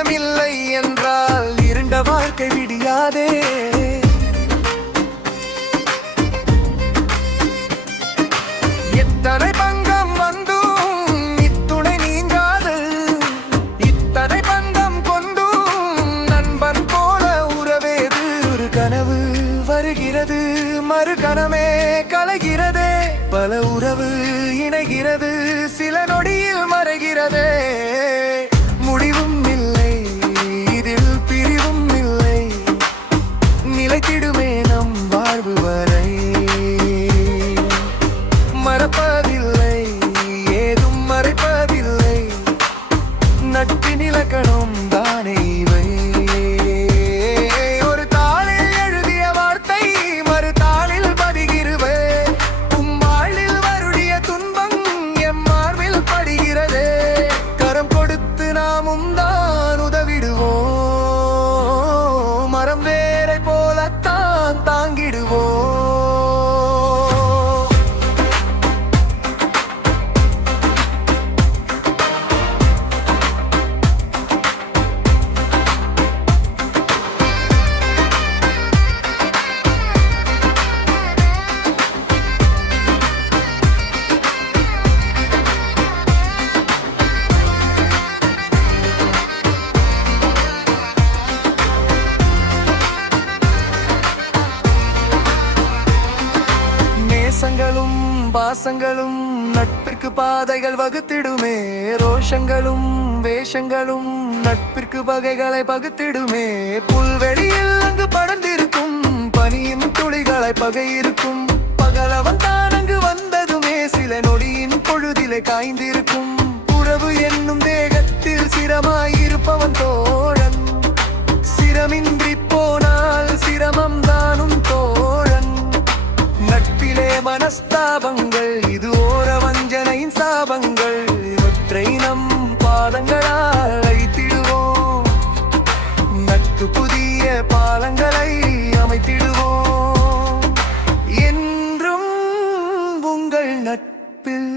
பாசமில்லை என்றால் இருண்ட வாழ்க்கை விடியாதே. எத்தனை பங்கம் வந்தும் இத்துணை நீங்காது, இத்தனை பந்தம் கொண்டும் நண்பன் போல உறவேது. ஒரு கனவு வருகிறது, மறு கணமே கலைகிறதே. பல உறவு இணைகிறது, சில நொடியில் மறைகிறதே. முடிவும் இல்லை, இதில் பிரிவும் இல்லை, நிலைத்திடுமே நம் வாழ்வு வரை. மறப்பதில்லை, ஏதும் மறைப்பதில்லை, நட்பின் இலக்கணம் தானே இவை. ஒரு தாளில் எழுதிய வார்த்தை மறு தாளில் பதிகிறவே. உம்மாளில் வருடிய துன்பம் எம் மார்பில் படுகிறதே. கரம் கொடுத்து நாமும் தான் உதவிடுவோம், மரம் வேரை போலத்தான் தாங்கிடுவோம். நேசங்களும் பாசங்களும் நட்பிற்கு பாதைகள் வகுத்திடுமே. ரோஷங்களும் வேஷங்களும் நட்பிற்கு வகைகளை பகுத்திடுமே. புல்வெளியில் அங்கு படர்ந்திருக்கும் பனியின் துளிகளை பகை இருக்கும். பகலவன் தான் அங்கு வந்ததுமே சில நொடியின் பொழுதிலே காய்ந்திருக்கும். உறவு என்னும் தேகத்தில் சிரமாயிருப்பவன் தோழன், சிரமின்றி போனால் சிரமம் தானும் தோழன். நட்பிலே மனஸ்தாபங்கள், இது ஓர வஞ்சனையின் சாபங்கள். இவற்றை நம் பாதங்களால் அழித்திடுவோம், நட்பு புதிய பாலங்களை அமைத்திடுவோம். என்றும் உங்கள் நட்பில்